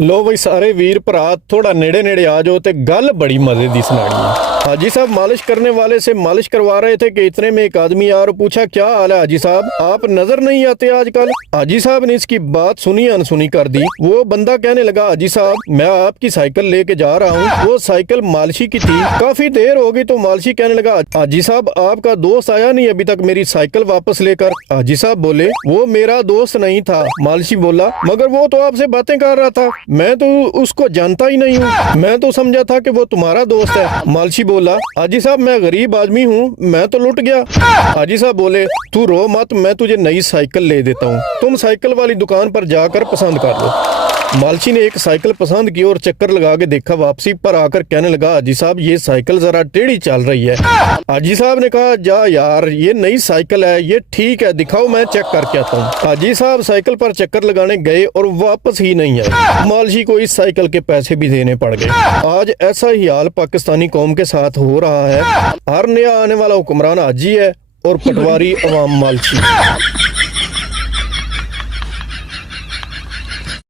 लो बई सारे वीर भरा थोड़ा नेड़े नेड़े आ जाओ ते गल बड़ी मजे दी सुनानी है। हाजी साहब मालिश करने वाले से मालिश करवा रहे थे कि इतने में एक आदमी आया और पूछा, क्या हाल है हाजी साहब, आप नजर नहीं आते आजकल। हाजी साहब ने इसकी बात सुनी अनसुनी कर दी। वो बंदा कहने लगा, हाजी साहब मैं आपकी साइकिल लेके जा रहा हूँ। वो साइकिल मालिशी की थी, काफी देर हो गई तो मालिशी कहने लगा, हाजी साहब आपका दोस्त आया नहीं अभी तक मेरी साइकिल वापस लेकर। हाजी साहब बोले, वो मेरा दोस्त नहीं था। मालिशी बोला, मगर वो तो आपसे बातें कर रहा था, मैं तो उसको जानता ही नहीं हूँ, मैं तो समझा था कि वो तुम्हारा दोस्त है। मालिशी बोला, हाजी साहब मैं गरीब आदमी हूँ, मैं तो लुट गया। हाजी साहब बोले, तू रो मत, मैं तुझे नई साइकिल ले देता हूँ, तुम साइकिल वाली दुकान पर जाकर पसंद कर लो। मालशी ने एक साइकिल पसंद की और चक्कर लगा के देखा, वापसी पर आकर कहने लगा, हाजी साहब ये साइकिल जरा टेढ़ी चल रही है। हाजी साहब ने कहा, जा यार ये नई साइकिल है, ये ठीक है, दिखाओ मैं चेक करके आता हूँ। हाजी साहब साइकिल पर चक्कर लगाने गए और वापस ही नहीं आए। मालशी को इस साइकिल के पैसे भी देने पड़ गए। आज ऐसा ही हाल पाकिस्तानी कौम के साथ हो रहा है। हर नया आने वाला हुक्मरान हाजी है और पटवारी अवाम मालशी।